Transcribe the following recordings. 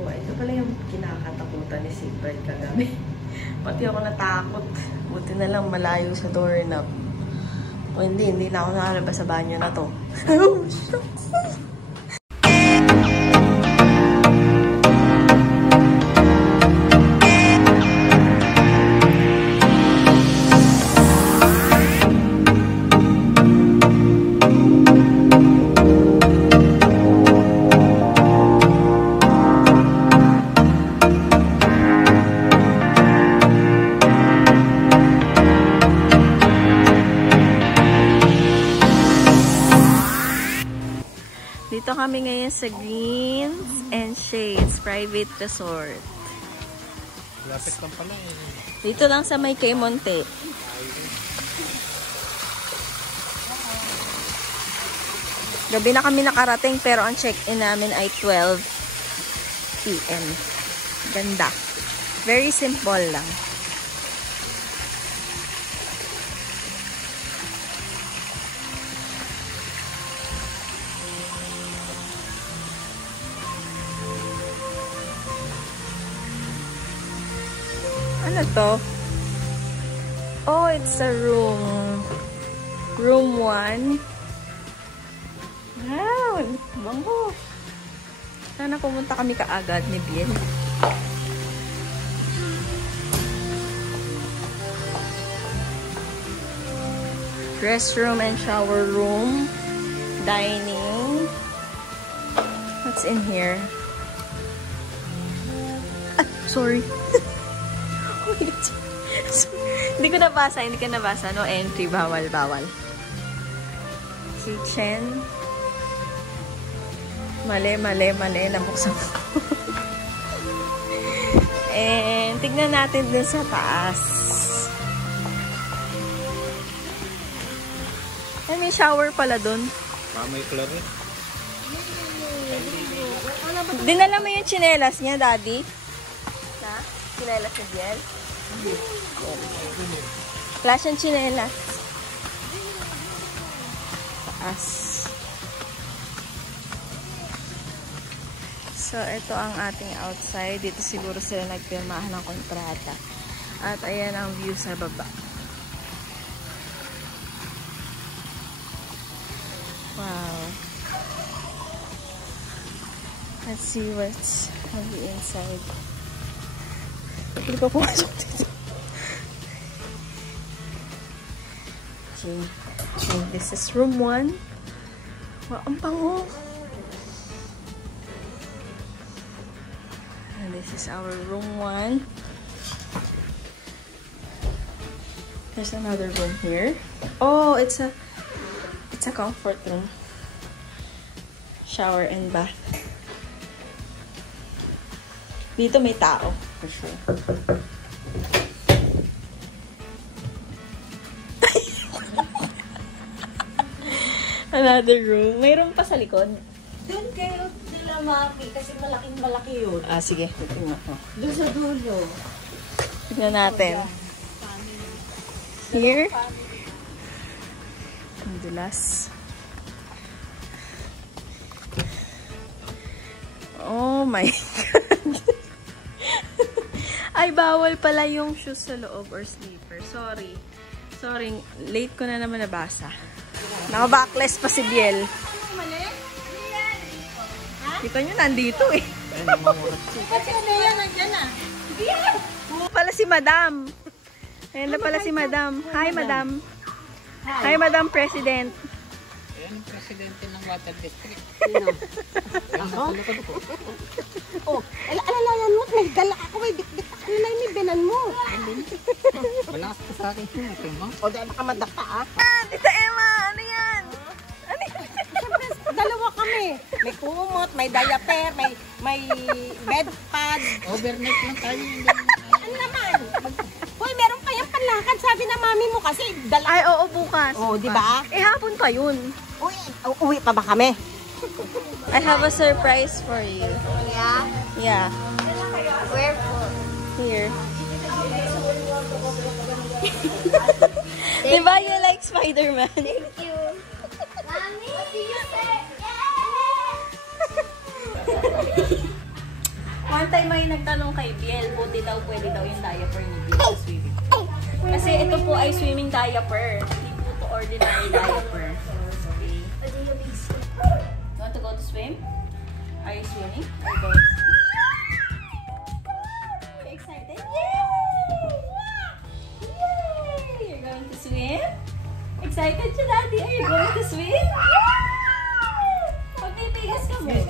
ko. Ito pala yung kinakatakutan ni Sigbride kagabi. Pati ako natakot. Buti na lang malayo sa doorknob. O hindi na ako nakalabas sa banyo na to. Oh, shucks. Dito kami ngayon sa Greens and Shades Private Resort. Lapit lang pala eh. Dito lang sa may Kay Monte. Gabi na kami nakarating pero ang check-in namin ay 12 PM. Ganda. Very simple lang. Ano to? Oh, it's a room. Room 1. Wow! Bango! Sana pumunta kami kaagad ni Biel. Restroom and shower room. Dining. What's in here? Ah, sorry. Hindi ko nabasa, hindi ka nabasa. No entry, bawal. Kitchen. Mali. Nabuksan ko. And tignan natin dun sa taas. Ay, may shower pala dun. May klaro. Dinala mo yung tsinelas niya, Daddy? Na? Tsinelas ni Biel? Wala siyang tsinelas. Taas. So, ito ang ating outside. Dito siguro sila nagpirmahan ng kontrata. At ayan ang view sa baba. Wow. Let's see what's on the inside. Hindi pa pumasok dito. Okay, this is room 1. Wow, ang pango. And this is our room 1. There's another room here. Oh, it's a comfort room. Shower and bath. Dito may tao, for sure. Another room. Mayroon pa sa likod. Doon kayo nila Maki kasi malaking-malaki yun. Ah, sige. Tingnan ko. Doon sa dulo. Tingnan natin. Here. Ang dulas. Oh my God. Ay, bawal pala yung shoes sa loob or sleeper. Sorry. Late ko na naman nabasa. Naka-backless pa si Biel. Kita nyo, nandito eh. Kasi ano yan, nandyan na. Pala si Madam. Ayan na pala si Madam. Hi, Madam. Hi, Madam President. Ayan ang presidente ng Water District. Ako? Oh, alalayan mo, may dala ako, may bit-bit ako na yung binan mo. Wala ka sa akin yun, ito mo. O, dahil baka madaka ah. Tita Emma, ano yan? Ano yan? Siyempre, dalawa kami. May kumot, may diaper, may bed pad. Overnight lang tayo. Ano naman? Hoy, meron kayang panlakad. Sabi na mami mo kasi dala. Ay, oo, bukas. Oh, di ba? Eh, hapon pa yun. Uwi pa ba kami? I have a surprise for you. Yeah. Yeah. Where for? Here. Diba you like Spider-Man? Thank you. Mommy, what do you say? One time may nagtanong kay Biel, buti daw pwede daw yung diaper ni Biel sa swimming. Kasi ito po ay swimming diaper. Hindi po ito ordinary diaper. Okay. You want to go to swim? Are you swimming? Are you going to swim? Are you excited? Yay! Yay! You're going to swim? Excited siya, Daddy? Are you going to swim? Yay! Magpipigas ka muna.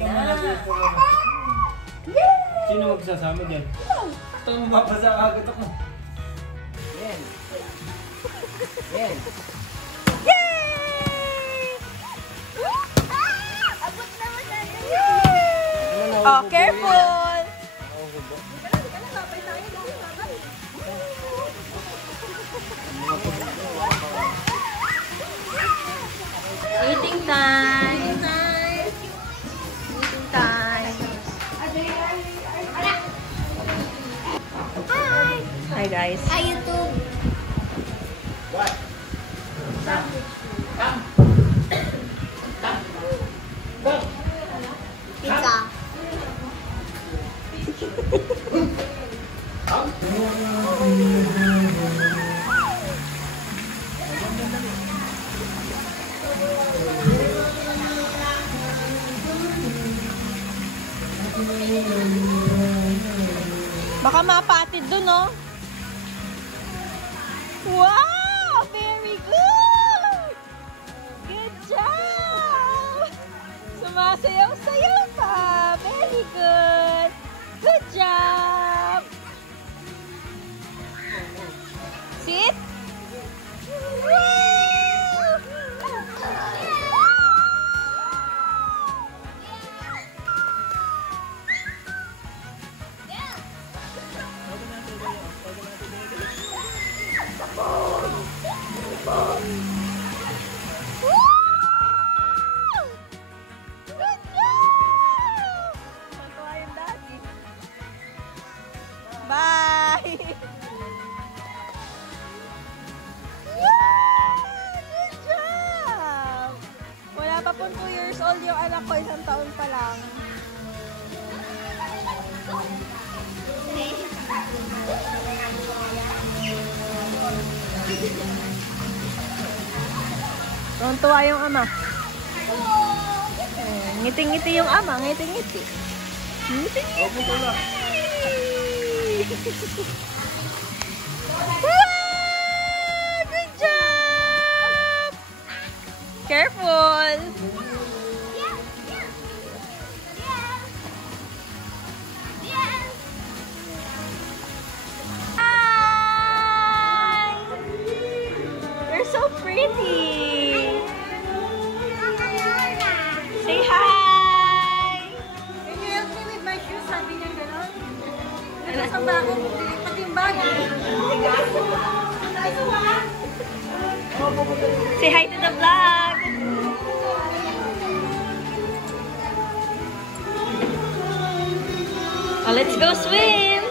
Yay! Sino magsasama dyan? Ito ang mapasa agad ako. Yan. Yan. Oh, careful! Eating time! Eating time! Hi guys! Hi, YouTube. Pizza. Baka mapatid dun, no? Wow! Very good! Good job! Sumasayaw-sayaw pa! Very good! Good job! Sit! Bye! Good job! Wala pa pong 2 years old yung anak ko, 1 taon pa lang. Tuwa yung ama. Ngiti-ngiti yung ama, ngiti-ngiti. Ngiti-ngiti. Good job! Careful! Hi! You're so pretty! Say hi! Can you help me with my shoes? Sabi niya gano'n. Nasasamba ako. Pati yung bagay. Say hi to the vlog! Oh, let's go swim!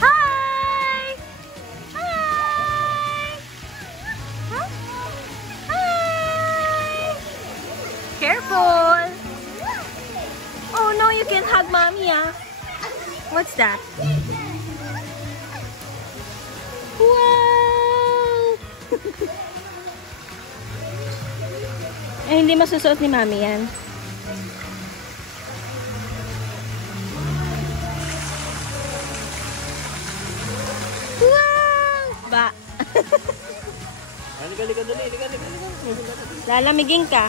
Hi! Hi! Huh? Hi! Careful! Oh no, you can't hug mommy, ah. What's that? Wow! Eh, hindi masusuot ni mami yan. Wow! Ba? Halika, dali. Lalamigin ka.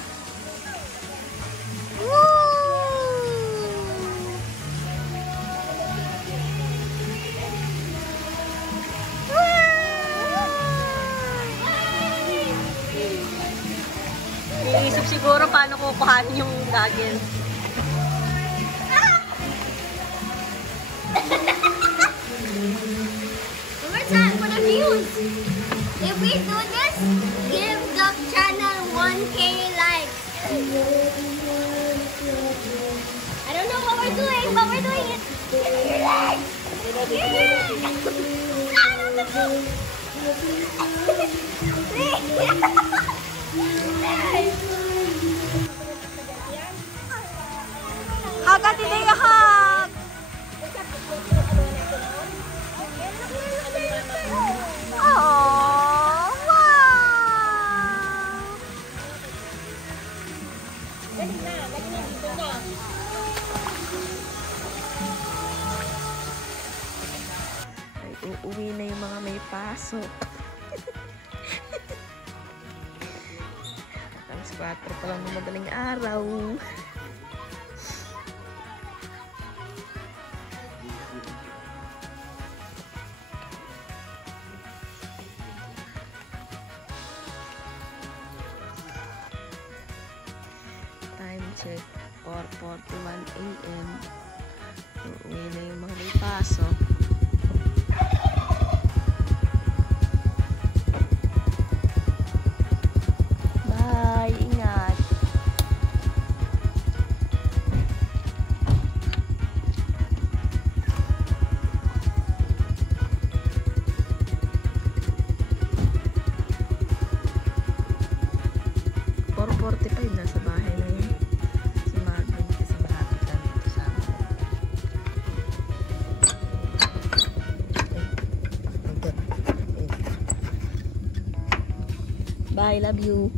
Iisip siguro paano kukuhanin yung goggles. What's that for the views? If we do this, give the channel 1K likes. I don't know what we're doing, but we're doing it. Give me your likes. Haga today, ha! pasok. Alas 4 pa lang ng madaling araw. Time check, 4:41 AM. Uwi na yung mga may pasok. Bye! Ingat! Nasa bahay na yun. Si Marvin kasi malapit lang dito sa amin. Bye, love you.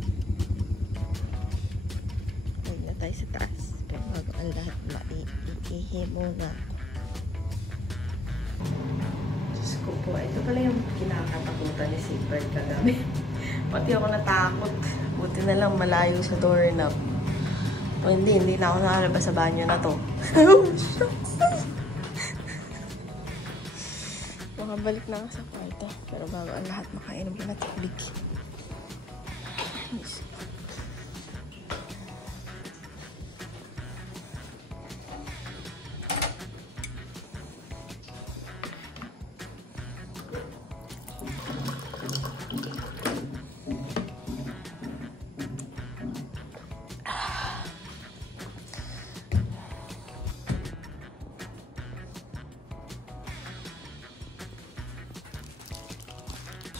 Huwag na tayo sa taas. Pero bago ang lahat, maiihi muna. Diyos ko po, ito pala yung kinakatakutan ni Silver kagabi. Pati ako natakot. Buti na lang malayo sa doorknob. O hindi na ako nakalabas sa banyo na to. Makabalik na ako sa kwarto. Pero bago ang lahat, makainom ko na tubig.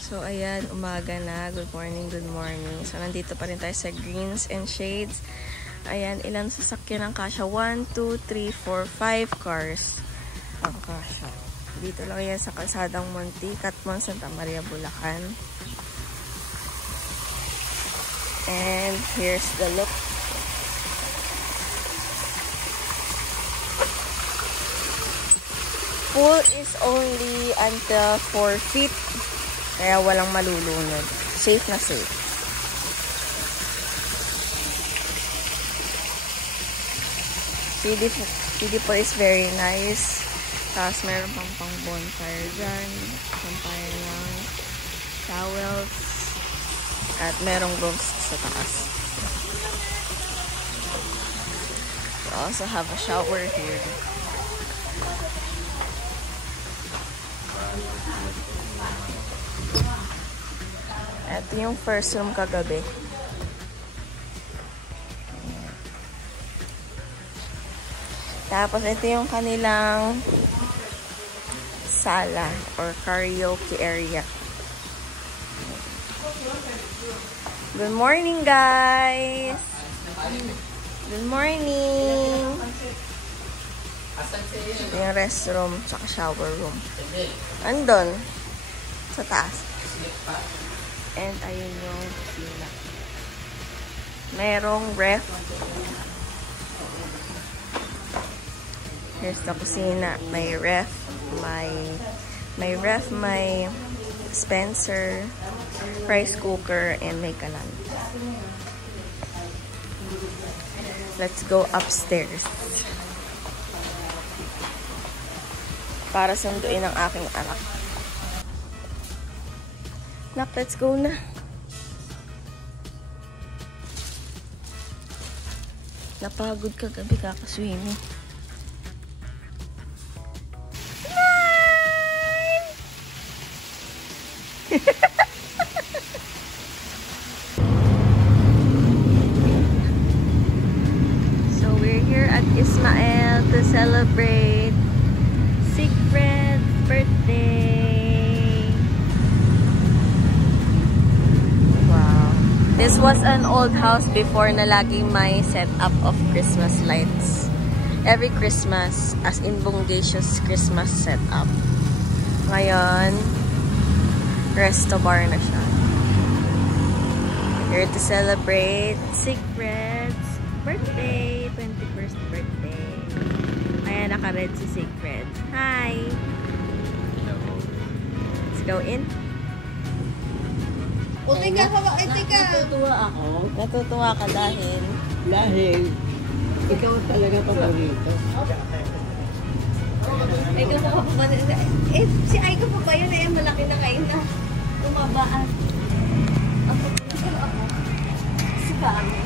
So, ayan, umaga na. Good morning, good morning. So, nandito pa rin tayo sa Greens and Shades. Ayan, ilan sasakyan ang kasya? 1, 2, 3, 4, 5 cars ang kasya. Dito lang yan sa Kalsadang Monte, Catmon, Santa Maria, Bulacan. And here's the look. Pool is only until 4 feet. Kaya walang malulunod. Safe na safe. CD4 is very nice. Tapos meron pang bonfire dyan. Bonfire ng towels. At merong rooms sa taas. We also have a shower here. Ito yung first room kagabi. Tapos ito yung kanilang sala or karaoke area. Good morning, guys! Good morning! Ito yung restroom tsaka shower room. Andun sa taas. And ayun yung kusina. Merong ref. Here's the kusina. May ref. May ref, may Spencer, rice cooker, and may kalan. Let's go upstairs. Para sunduin ang aking anak. Nak, let's go na. Napagod ka gabi kakaswimming. So we're here at Ismael to celebrate Sigfred's birthday. Wow. This was an old house before na laging may setup of Christmas lights. Every Christmas, as in Bonggacious Christmas setup. Ngayon, resto bar na siya. Here to celebrate Sigfred's birthday, 21st birthday. Ayan, naka-red si Sigfred. Hi! Let's go in. O, teka, teka. Natutuwa ako. Natutuwa ka dahil... Dahil, ikaw talaga paborito. Ikaw pa pa ba? Si Aiko pa ba yun? Malaki na kayo na. Tumabaan. Ako. Si Kami.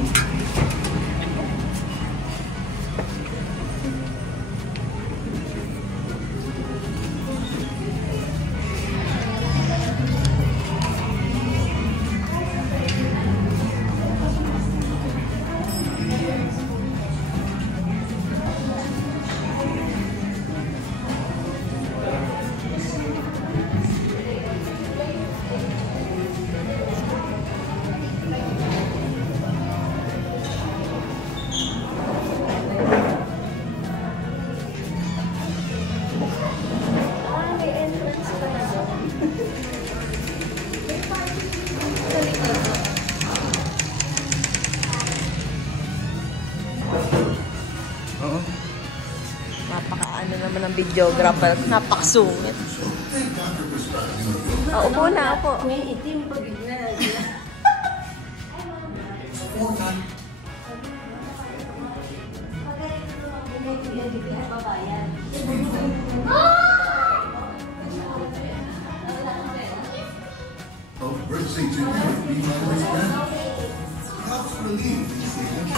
Napaka-ano naman ng videographer. Napakasungit. Upo na, upo. May itim pag na. Birthday to you, be my best friend. Helps relieve these things.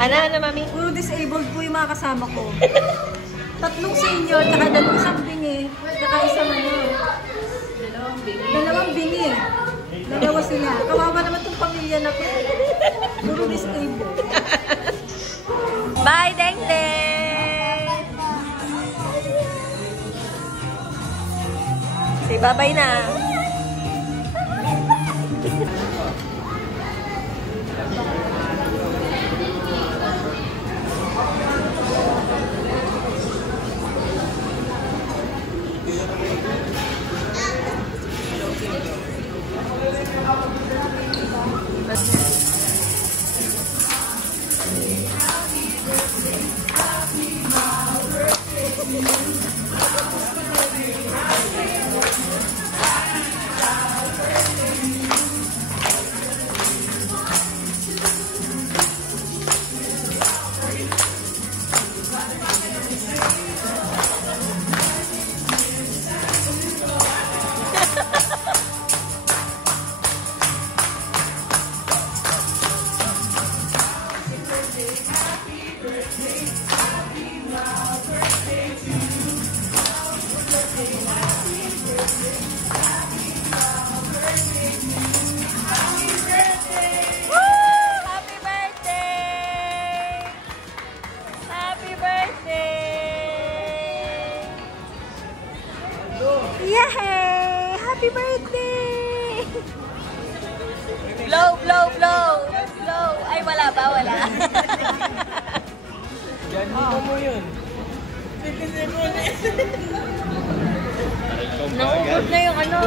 Ano, mami? Puro disabled po yung mga kasama ko. 3 senior, tsaka 2 bingi, tsaka isang ano. 2 bingi. 2 sila. Kawawa naman itong pamilya na ko. Puro disabled. Bye, Deng Deng! Say bye-bye na. Yay! Happy birthday! Blow, blow, blow! Blow! Ay, wala ba? Wala. Ganito mo yun. Naubod na yung ano.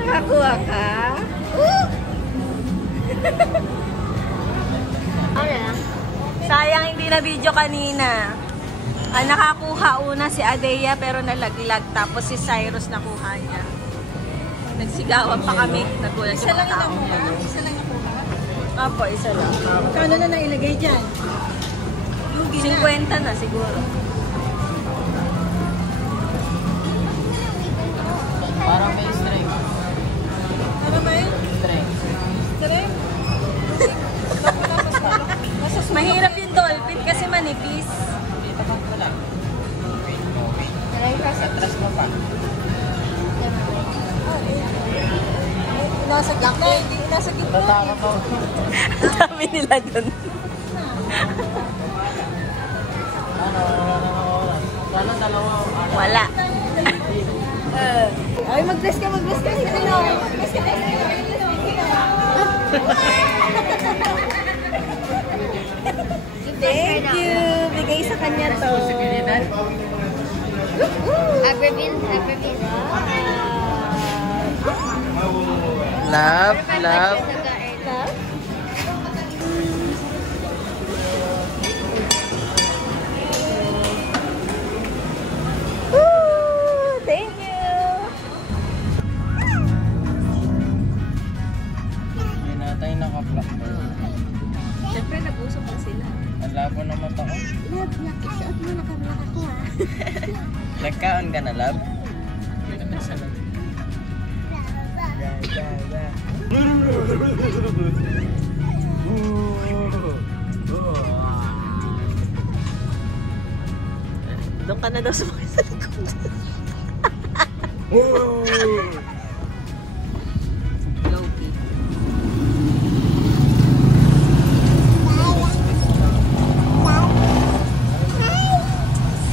Nakakuha ka? Sayang hindi na video kanina. Nakakuha una si Adea pero nalaglag. Tapos si Cyrus nakuha niya. Nagsigawan pa kami. Nagulat Isa yung lang mga tao. inakuha? Isa lang nakuha? Apo, isa lang. Kano na nailagay dyan? 50 na siguro. Parang may strength. Ano ba yun? Strength. Strength? Mahirap yung dolphin kasi manipis. Dito pa wala. Atras mo pa. Nasa gitna, hindi nasa gitna. Tatakot ako. Dami nila dun. Ano oras? Sana dalawa. Wala. Ay, mag-bless ka, mag-bless ka. Sino? Mag-bless ka. Thank you. Bigay sa kanya to. Abreville, Abreville. Love, love. Woo! Thank you. Hindi natin naka-block. Siyempre, nag-usap pa sila. Ang labo ng mata ko. Love, nakisuot mo na kami nakakuha. Nagkaon ka na, love? Doon ka na daw sumakay sa likod. Low-key.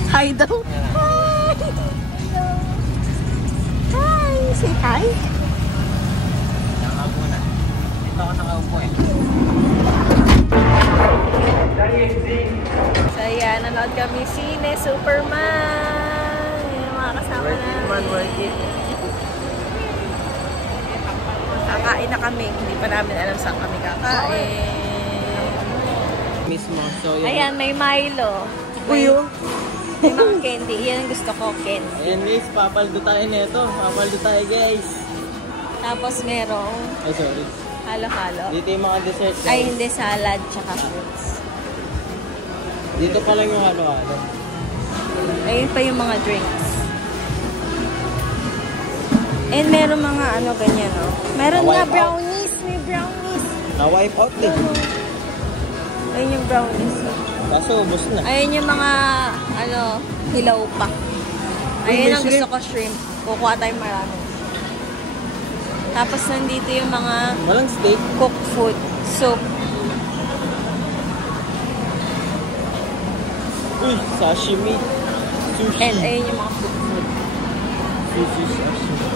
Hi daw. Hi. Hi. Say hi. Nakaupo na. Dito ako nakaupo eh. So ayan, nanood kami sine, Superman. Yung mga kasama namin. Worth it. Kakain na kami. Hindi pa namin alam saan kami kakain. Mismo. So, yun. Ayan, may Milo. Uyo. May mga candy. Yan ang gusto ko, candy. Ayan guys, papaldo tayo nito. Papaldo tayo guys. Tapos merong Ay, sorry. halo-halo. Dito yung mga dessert guys. Ay, hindi. Salad tsaka fruits. Dito pa lang yung halo-halo. Ayun pa yung mga drinks. And meron mga ano, ganyan, no? Meron nga Na-wipe out. brownies. May brownies. Na-wipe out eh. Ayun yung brownies. Kaso ubos na. Ayun yung mga, ano, hilaw pa. Ayun may ang gusto shrimp. ko, shrimp. Kukuha tayong marami. Tapos nandito yung mga Walang steak. cooked food, soup. Uy, sashimi. Sushi. And ayun yung mga cooked food. Sushi, sashimi.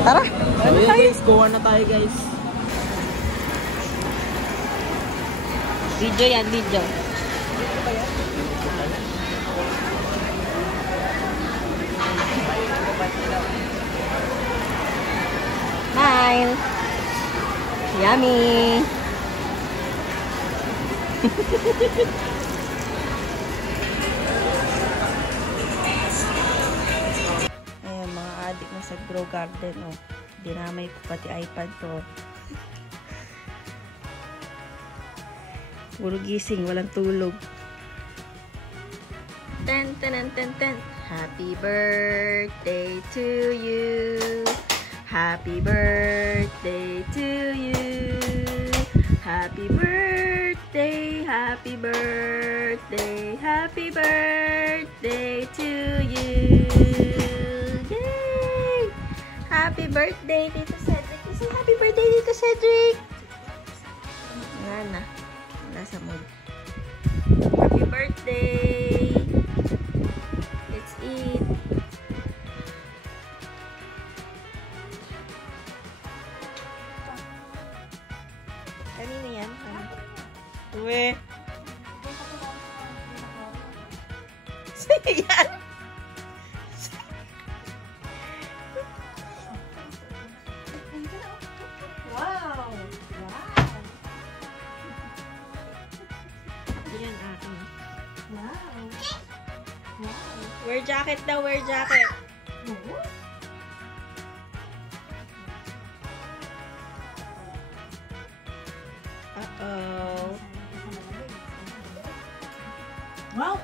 Tara! So yun guys, kuha na tayo guys. Video yan, video. Smile! Yummy! Ayan, mga adik na sa Grow Garden, oh. Dinamay ko pati iPad ko. Puro gising, walang tulog. Ten, ten, ten, ten. Happy birthday to you. Happy birthday to you. Happy birthday, happy birthday, happy birthday to you. Yay! Happy birthday, Tito Cedric. Say happy birthday, Tito Cedric. Nga na. Wala sa mood. Happy birthday. Let's eat. Sa'yo yan. Wow! Yan akin. Wow! Wear jacket daw, wear jacket. Uh-oh. Wow!